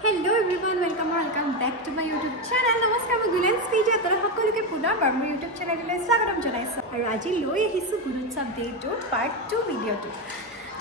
Hello everyone, welcome back to my YouTube channel. Namaskar, মই গুলেন্স video তৰা সকলোকে পুনৰবাৰ মোৰ YouTube চেনেললৈ স্বাগতম জনাইছো আৰু আজি লৈ আহিছো গুণোৎসৱ ডে পাৰ্ট 2 ভিডিওটো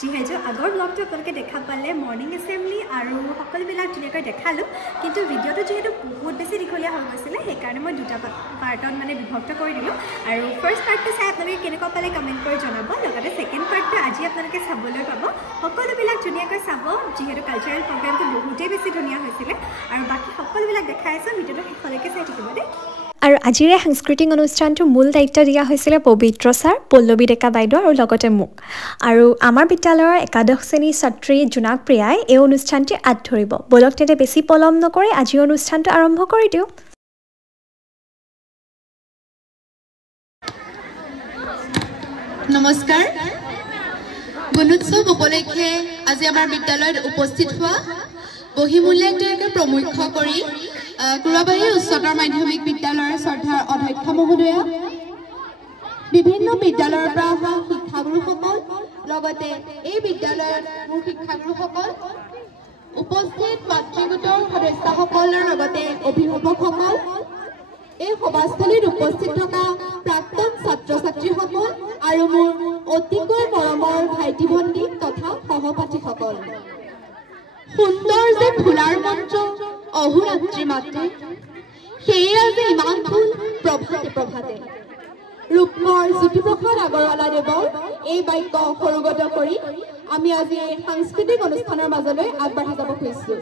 যিহেতু আগৰ ব্লগটো আপোনালোকে দেখা পালে মৰ্নিং এছেম্বলি আৰু সকলোবিলাক ধুনীয়াকৈ দেখালো কিন্তু ভিডিওটো যেহেতু বহুত বেছি দীঘলীয়া হৈ গৈছিলে সেইকাৰণে মই দুটা পাৰ্টত মানে বিভক্ত কৰি দিলোঁ আৰু ফাৰ্ষ্ট পাৰ্টটো চাই আপোনালোকে কেনেকুৱা পালে কমেণ্ট কৰি জনাব লগতে ছেকেণ্ড পাৰ্টটো আজি আপোনালোকে চাবলৈ পাব সকলোবিলাক ধুনীয়াকৈ চাব যিহেতু কালচাৰেল প্ৰগ্ৰেমটো বহুতেই বেছি ধুনীয়া হৈছিলে আৰু বাকী সকলোবিলাক দেখাই আছোঁ ভিডিওটো শেষলৈকে চাই থাকিব দেই আৰু আজিৰ সাংস্কৃতিক অনুষ্ঠানটোৰ মূল দায়িত্ব দিয়া হৈছিল পবিত্ৰ ছাৰ পল্লৱী ডেকা বাইদেউ আৰু লগতে মোক আৰু আমাৰ বিদ্যালয়ৰ একাদশ শ্ৰেণীৰ ছাত্ৰী জোনাক প্ৰিয়াই এই অনুষ্ঠানটি আঁত ধৰিব বলক তেনে বেছি পলম নকৰি আজি অনুষ্ঠানটো আৰম্ভ কৰি দিওঁ নমস্কাৰ গুণোৎসৱ উপলক্ষে আজি আমাৰ বিদ্যালয়ত উপস্থিত হোৱা বহিমূল্যায়নকে প্ৰমুখ্য কৰি কুৰাবাহী উচ্চতৰ মাধ্যমিক বিদ্যালয়ৰ শ্ৰদ্ধাৰ অধ্যক্ষ মহোদয়া বিভিন্ন বিদ্যালয়ৰ পৰা অহা শিক্ষাগুৰুসকল লগতে এই বিদ্যালয়ৰ মোৰ শিক্ষাগুৰুসকল উপস্থিত মাতৃগোটৰ সদস্যসকলৰ লগতে অভিভাৱকসকল এই সভাস্থলীত উপস্থিত থকা প্ৰাক্তন ছাত্ৰ ছাত্ৰীসকল আৰু মোৰ অতিকৈ মৰমৰ ভাইটি ভণ্টি তথা সহপাঠীসকল সুন্দৰ যে ফুলাৰ মন্ত্ৰ অহোৰাত্ৰি মাতে সেয়া যে ইমান ফুল প্ৰভাতে প্ৰভাতে ৰূপমৰ জ্যোতিপ্ৰসাদ আগৰৱালা দেৱৰ এই বাক্য সৰুগত কৰি আমি আজি এই সাংস্কৃতিক অনুষ্ঠানৰ মাজলৈ আগবাঢ়ি যাব খুজিছোঁ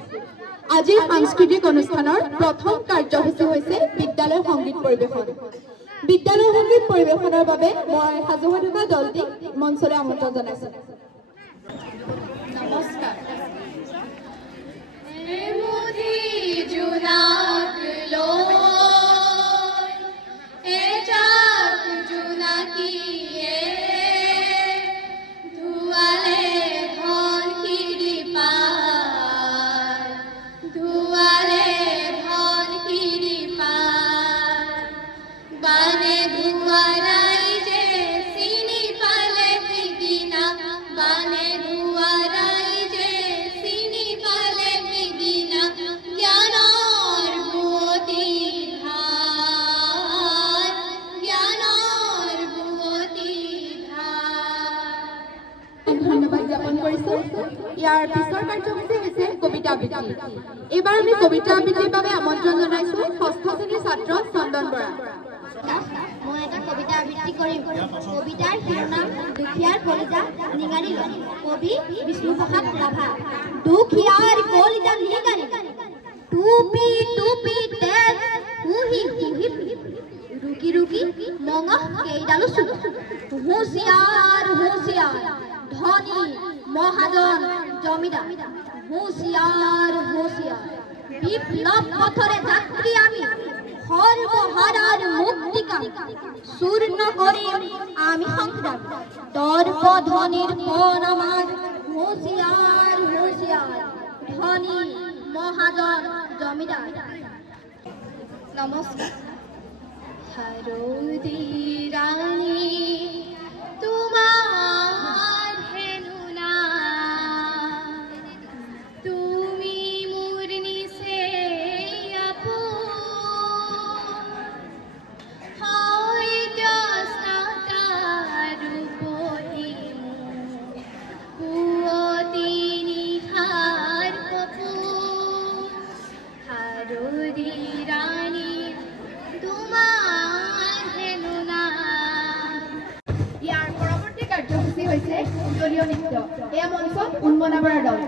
আজিৰ সাংস্কৃতিক অনুষ্ঠানৰ প্ৰথম কাৰ্যসূচী হৈছে বিদ্যালয় সংগীত পৰিৱেশন বিদ্যালয় সংগীত পৰিৱেশনৰ বাবে মই সাজু হৈ থকা দলটিক মঞ্চলৈ আমন্ত্ৰণ জনাইছোঁ নমস্কাৰ ইয়াৰ পিছৰ কাৰ্যসূচী হৈছে কবিতা আবৃত্তি এইবাৰ আমি কবিতা আবৃত্তিৰ বাবে আমন্ত্ৰণ জনাইছো ষষ্ঠ শ্ৰেণীৰ ছাত্ৰ চন্দন বৰা মই এটা কবিতা আবৃত্তি কৰিম কবিতাৰ শিৰোনাম দুখীয়াৰ কলিজা নিঙাৰি কবি বিষ্ণুপ্ৰসাদ ৰাভা দুখীয়াৰ কলিজা নিঙাৰি টুপি টুপি তেজ হুহি হুহি ৰুকি ৰুকি মঙহ কেইডালো চুপ হুঁচিয়াৰ হুঁচিয়াৰ ধনী মহাজন জমিদার হুঁচিয়ার হুঁচিয়ার বিপ্লব পথরে যাত্রী আমি সর্বহারার মুক্তিকা চূর্ণ করিম আমি সংগ্রাম দর্প ধনির পণ আমার হুঁচিয়ার হুঁচিয়ার ধনী মহাজন জমিদার নমস্কার হরদি রানী তোমার দলীয় নৃত্য এয়া মঞ্চত উন্মনা বৰাৰ দল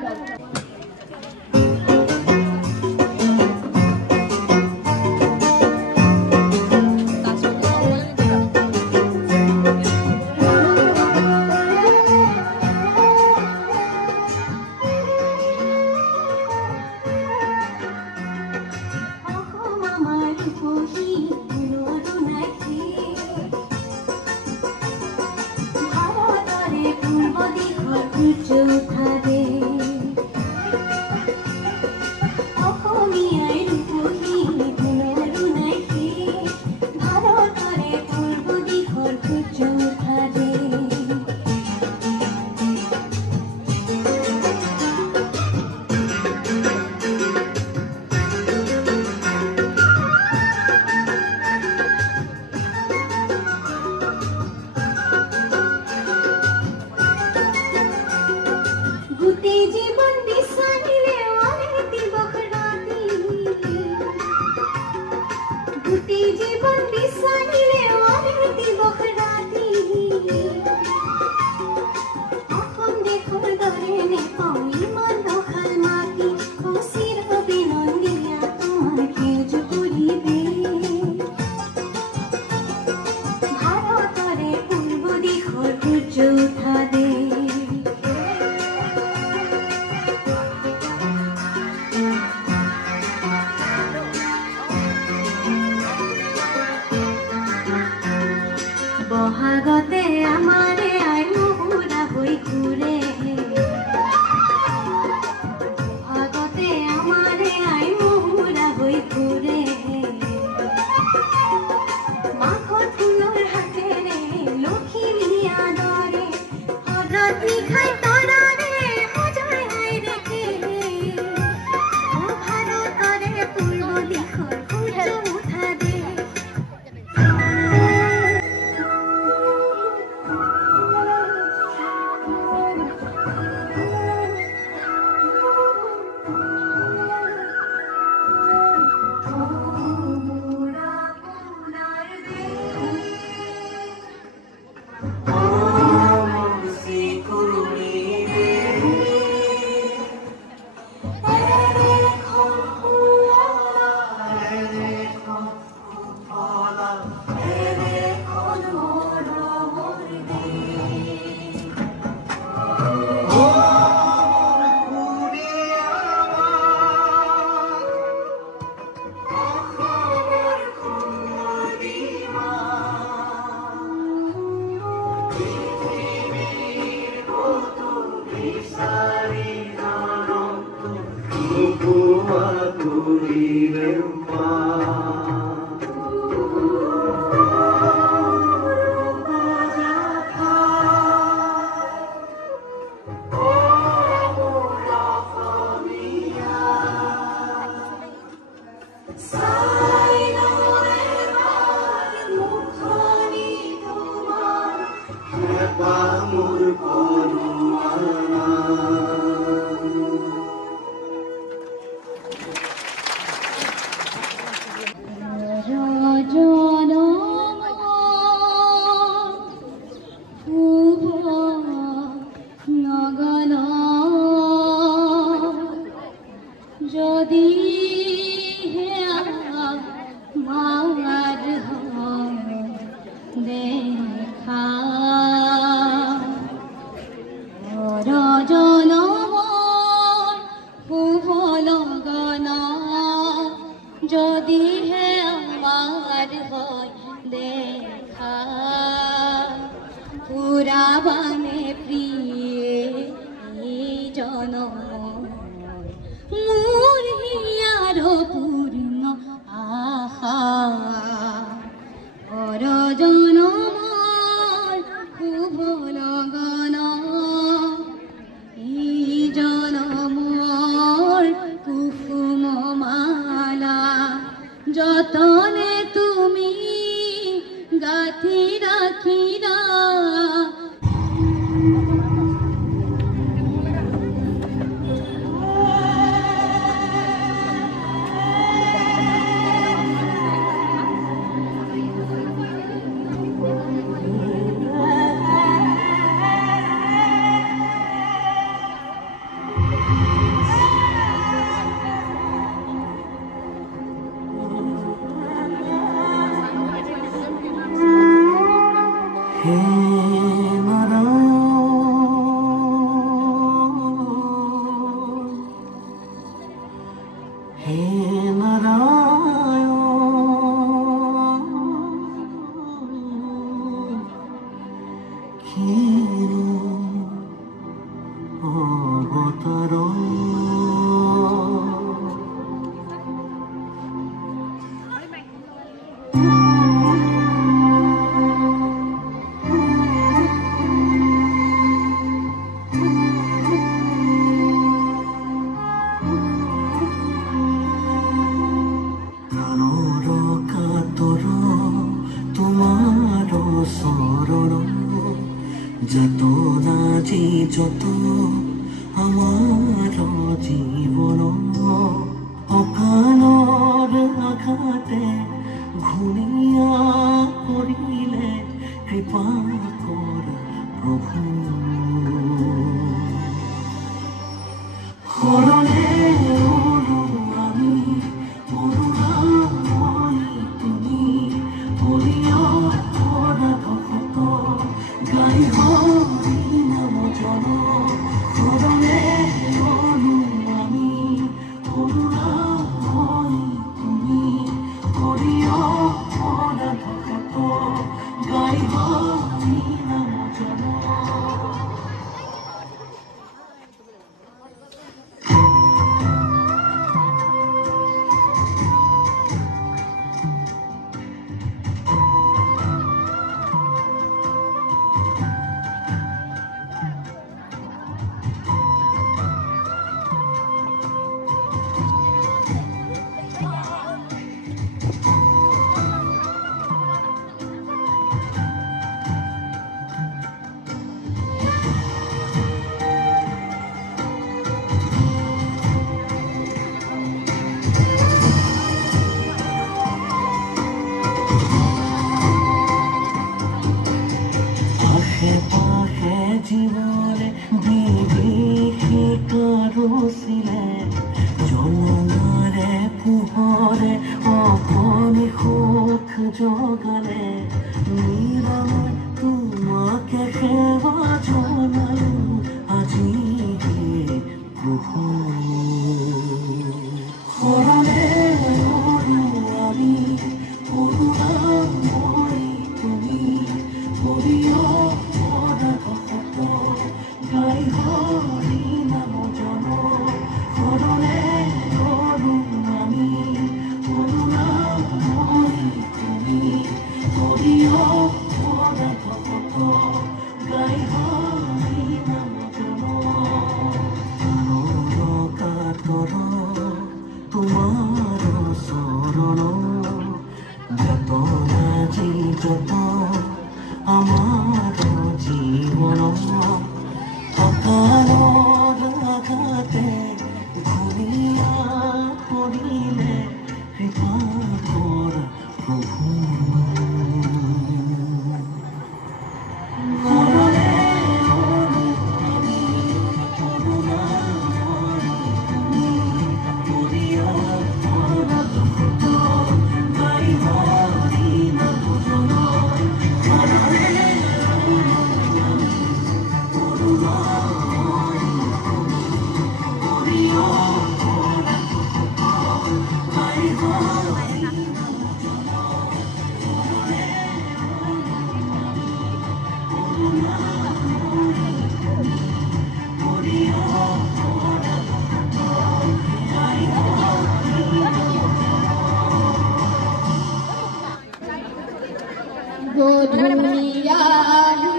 ধুনীয়াহি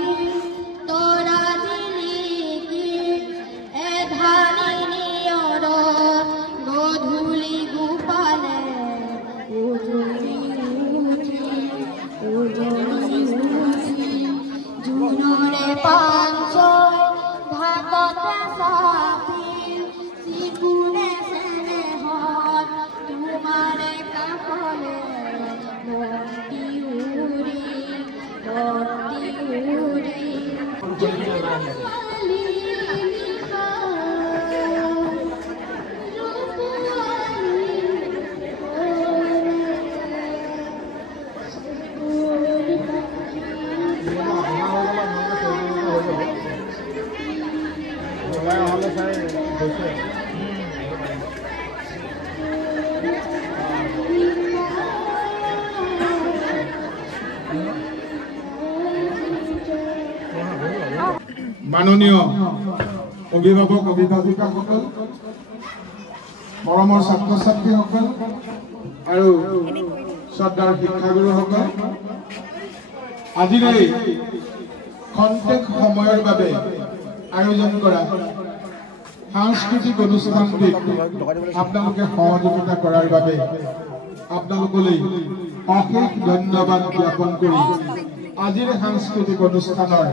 তৰা জিলিকি এধানি নিয়ৰ গধূলি গোপালে উজলি জোনৰে পাঞ্চয় ভাততে চাপি চিকুৰে চেনেহত তোমাৰে কাষলে মন্তি উৰি মাননীয় অভিভাৱক অভিভাৱিকাসকল মৰমৰ ছাত্ৰ ছাত্ৰীসকল আৰু শ্ৰদ্ধাৰ শিক্ষাগুৰুসকল আজিৰ এই খন্তেক সময়ৰ বাবে আয়োজন কৰা সাংস্কৃতিক অনুষ্ঠানটিত আপোনালোকে সহযোগিতা কৰাৰ বাবে আপোনালোকলৈ অশেষ ধন্যবাদ জ্ঞাপন কৰি আজিৰ সাংস্কৃতিক অনুষ্ঠানৰ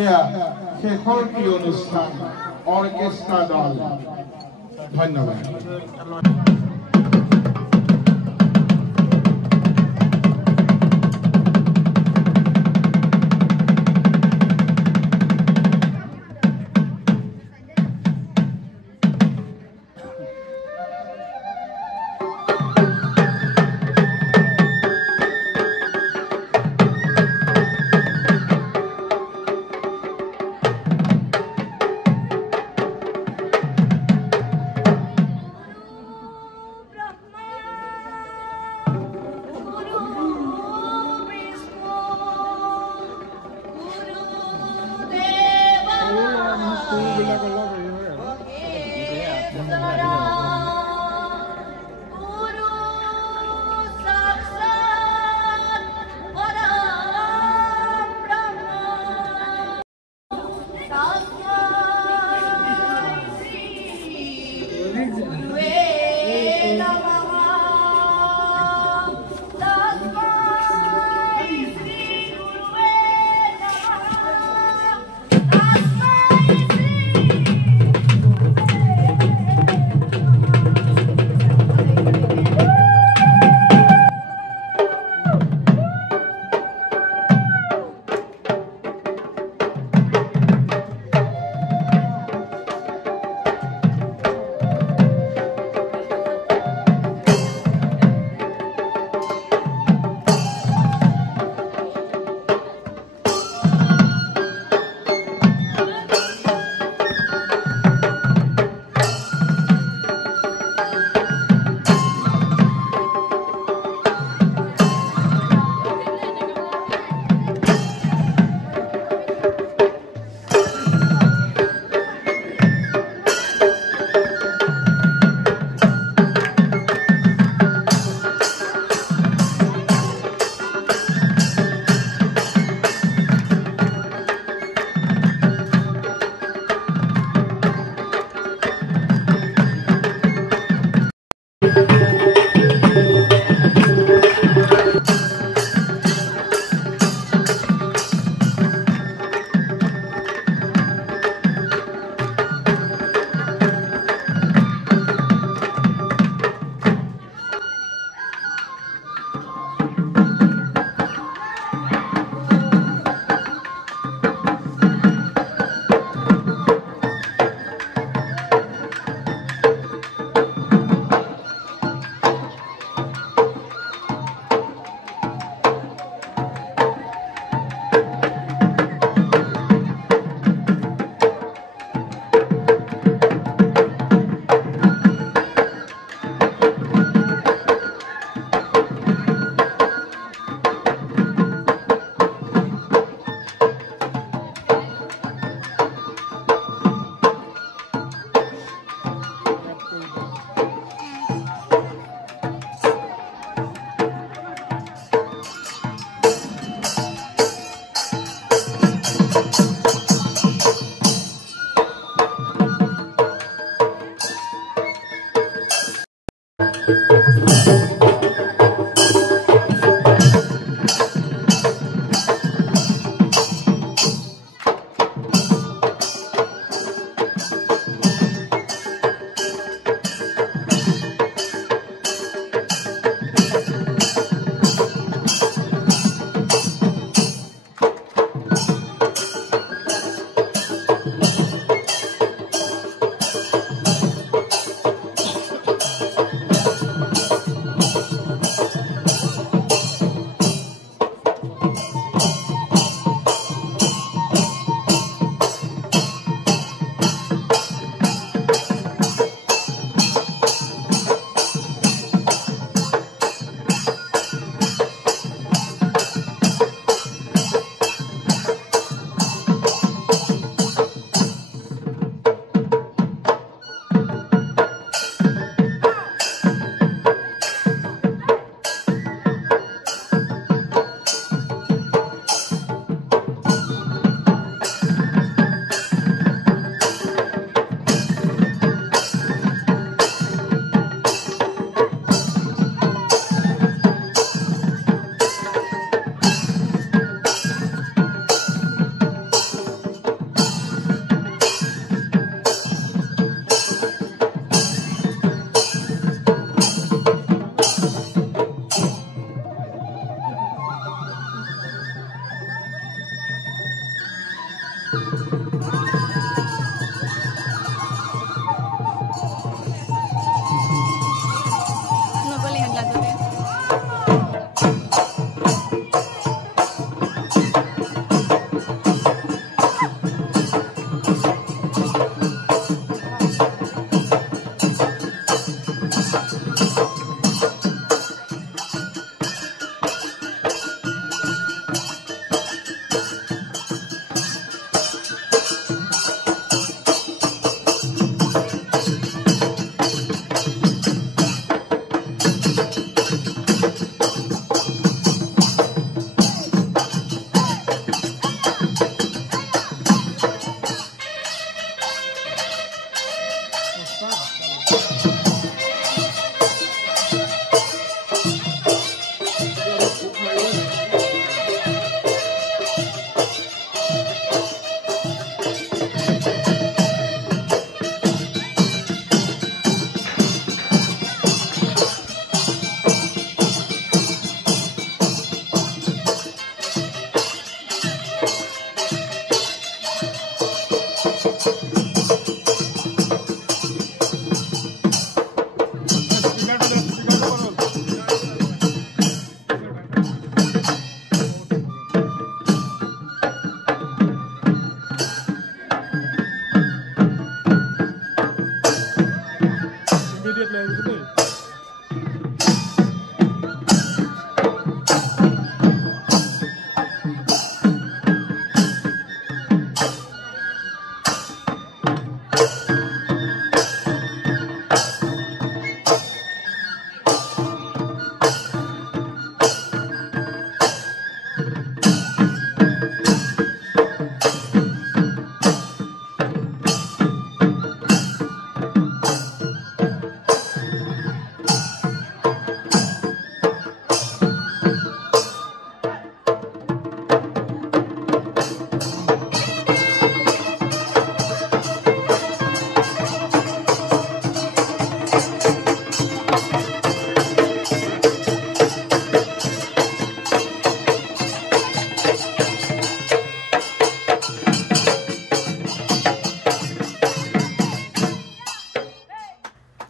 এয়া শেষৰ অনুষ্ঠান অৰ্কেষ্ট্ৰা দল ধন্যবাদ।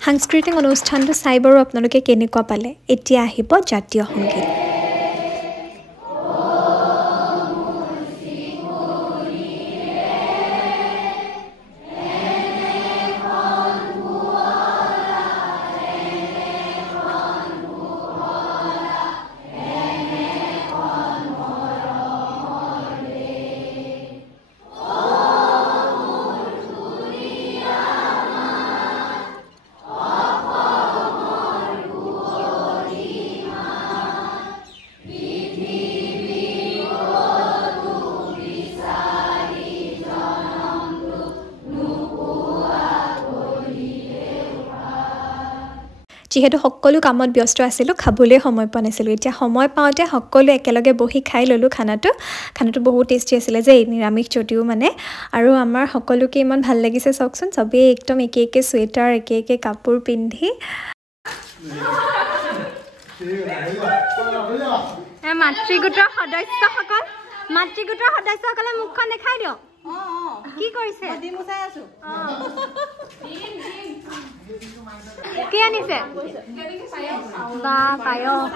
সাংস্কৃতিক অনুষ্ঠানটো চাই বাৰু আপোনালোকে কেনেকুৱা পালে এতিয়া আহিব জাতীয় সংগীত যিহেতু সকলো কামত ব্যস্ত আছিলোঁ খাবলৈ সময় পোৱা নাছিলোঁ এতিয়া সময় পাওঁতে সকলো একেলগে বহি খাই ল'লোঁ খানাটো বহুত টেষ্টি আছিলে যে নিৰামিষ যদিও মানে আৰু আমাৰ সকলোকে ইমান ভাল লাগিছে চাওকচোন চবেই একদম একে একে চুৱেটাৰ একে একে কাপোৰ পিন্ধি মাতৃগোটৰ সদস্যসকলে মুখখন দেখাই দিয়ক কি কৰিছে কি আনিছে বা পায়স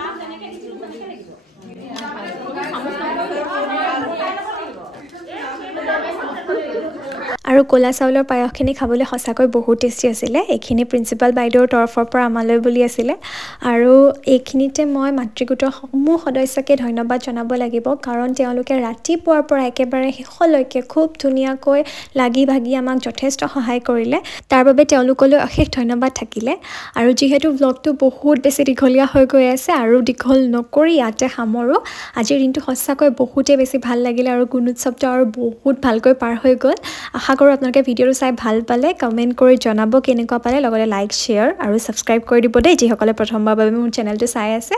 আৰু ক'লা চাউলৰ পায়সখিনি খাবলৈ সঁচাকৈ বহুত টেষ্টি আছিলে এইখিনি প্ৰিন্সিপাল বাইদেউৰ তৰফৰ পৰা আমালৈ বুলি আছিলে আৰু এইখিনিতে মই মাতৃগোটৰ সমূহ সদস্যকে ধন্যবাদ জনাব লাগিব কাৰণ তেওঁলোকে ৰাতিপুৱাৰ পৰা একেবাৰে শেষলৈকে খুব ধুনীয়াকৈ লাগি ভাগি আমাক যথেষ্ট সহায় কৰিলে তাৰ বাবে তেওঁলোকলৈ অশেষ ধন্যবাদ থাকিলে আৰু যিহেতু ব্লগটো বহুত বেছি দীঘলীয়া হৈ গৈ আছে আৰু দীঘল নকৰি ইয়াতে সামৰোঁ আজিৰ দিনটো সঁচাকৈ বহুতেই বেছি ভাল লাগিলে আৰু গুণোৎসৱটো আৰু বহুত ভালকৈ পাৰ হৈ গ'ল আশা কৰোঁ আপোনালোকে ভিডিঅ'টো চাই ভাল পালে কমেণ্ট কৰি জনাব কেনেকুৱা পালে লগতে লাইক শ্বেয়াৰ আৰু ছাবস্ক্ৰাইব কৰি দিব দেই যিসকলে প্ৰথমবাৰৰ বাবে মোৰ চেনেলটো চাই আছে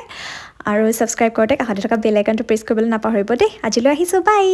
আৰু ছাবস্ক্ৰাইব কৰোঁতে কাষতে থকা বেল আইকনটো প্ৰেছ কৰিবলৈ নাপাহৰিব দেই আজিলৈ আহিছোঁ বাই